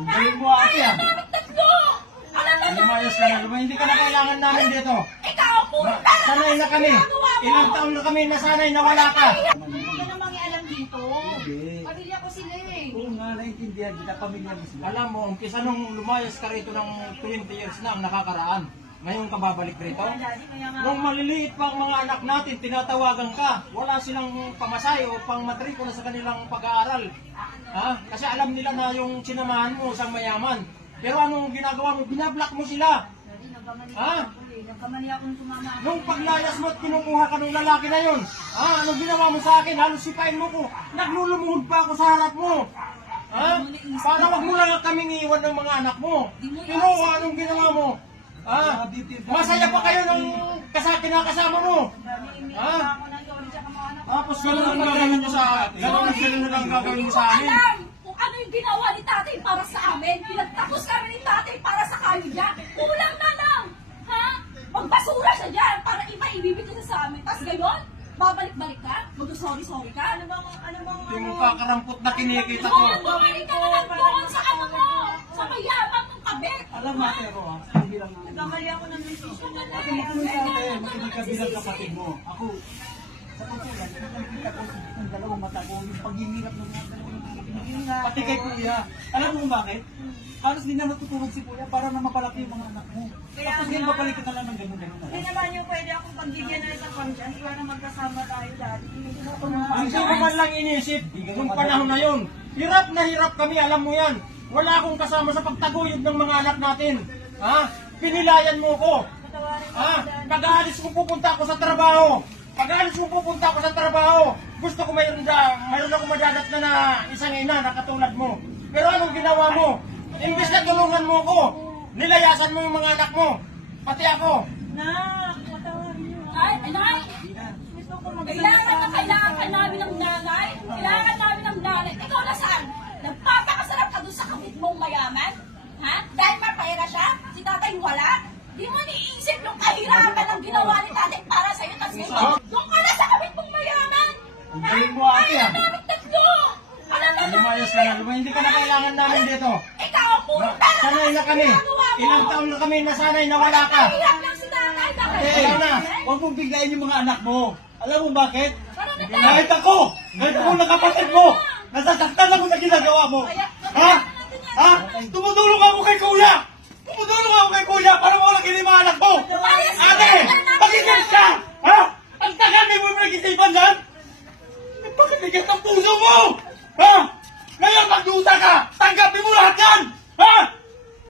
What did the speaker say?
Ang galing mo ate ah. Lumayos ka na. Hindi ka na kailangan namin dito. Ikaw, pumunta na Sanay na kami. Ilang taon na kami nasanay na wala ka. Hindi ka namang alam dito. Hindi. Pamilya ko sila eh. Oo nga, naiintindihan kita, pamilya mo sila. Alam mo, umpisa nung lumayas ka rito ng 20 years na ang nakakaraan. Ngayon ka babalik rito? Daddy, kaya nga. Nung maliliit pa ang mga anak natin, tinatawagan ka. Wala silang pamasahe o pang matrikula sa kanilang pag-aaral. Ha? Kasi alam nila na yung sinamahan mo sa mayaman. Pero anong ginagawa mo? Binablock mo sila. Daddy, nagkamali Ha? ako eh. Nagkamali akong sumama. Nung paglayas mo at kinukuha ka ng lalaki na yun, anong ginawa mo sa akin? Halos sipain mo ko. Naglulumuhod pa ako sa harap mo. Ha? Para wag mo lang kaming iwan ng mga anak mo. Pero anong ginawa mo? Ha? Masaya pa kayo ng kinakasama mo. Daddy, Ha? ako na doon sa mga anak ko. Tapos gano'n ang gagawin mo sa akin. Gano'n ang gagawin mo sa amin. alam kung ano yung ginawa ni tatay para sa amin. Pinagtapos kami ni tatay para sa kanila. Kulang na lang. Ha? Magbasura siya dyan para ipaibibigay siya sa amin. Tapos gayon, babalik-balik ka? Mag-sorry-sorry ka? Ano bang Yung kakarampot na kinikita ko. Doon, bumalik ka na lang doon sa ano mo. Sa mayaman mong kabit. Alam mo, pero hindi lang nagkamali ako ng decision. Ako makuha sa akin, hindi ka bilang kapatid mo. Ako, sa pagsulat, nakikita ko ang dalawang mata ko, yung paghihirap ng mga dalawang paghihirap. Pati kay Kuya. Alam mo kung bakit? Halos din na matutulog si Kuya para na mapalaki yung mga anak mo. Tapos ngayon babalik ka na lang ng ganun-ganun na Hindi lang. naman yung pwede akong pagbigyan na isang conscience para magkasama tayo, Daddy. Hindi ko man lang inisip kung panahon na yun. Hirap na hirap kami, alam mo yan. Wala akong kasama sa pagtaguyod ng mga anak natin. Ha? Pinilayan mo ko. Ha? Pag-aalis kong pupunta ako sa trabaho. Pag-aalis kong pupunta ako sa trabaho. Gusto ko mayroon ako madadat na isang ina na katulad mo. Pero anong ginawa mo? Imbes na tulungan mo ko, nilayasan mo yung mga anak mo. Pati ako. Nak, patawarin niyo. Ay, anay! Gusto ko Kailangan ka namin ng nanay. Kailangan namin ng nanay. Ikaw na saan? Nagpapakasarap ka doon sa kapit mong mayaman? Ha? Dahil mapahira siya? Si tatay wala? Di mo niisip yung kahirapan ng ginawa ni tatay para sa'yo. Tapos ngayon, doon ka na sa kapit mong mayaman. Ang galing mo ate ah. Namin tatlo. Alam mo, Lumayos ka na, hindi ka na kailangan namin dito. ikaw, pumunta na Sanay na kami. Ilang taon na kami nasanay na wala ka. Hirap lang si tatay. Ikaw na. Huwag mong biglayin yung mga anak mo. Alam mo bakit? Parang Kahit ako na kapatid mo, nasasaktan ako sa ginagawa mo. Ha? Ha? Tumutulong ako kay Kuya! Tumutulong ako kay Kuya para mawala yung mga anak mo! Ate! Pakinggan ka! Ha? Ang tagal mo yung nag-isipan dyan? Napakaligat ang puso mo! Ha? Ngayon magdusa ka!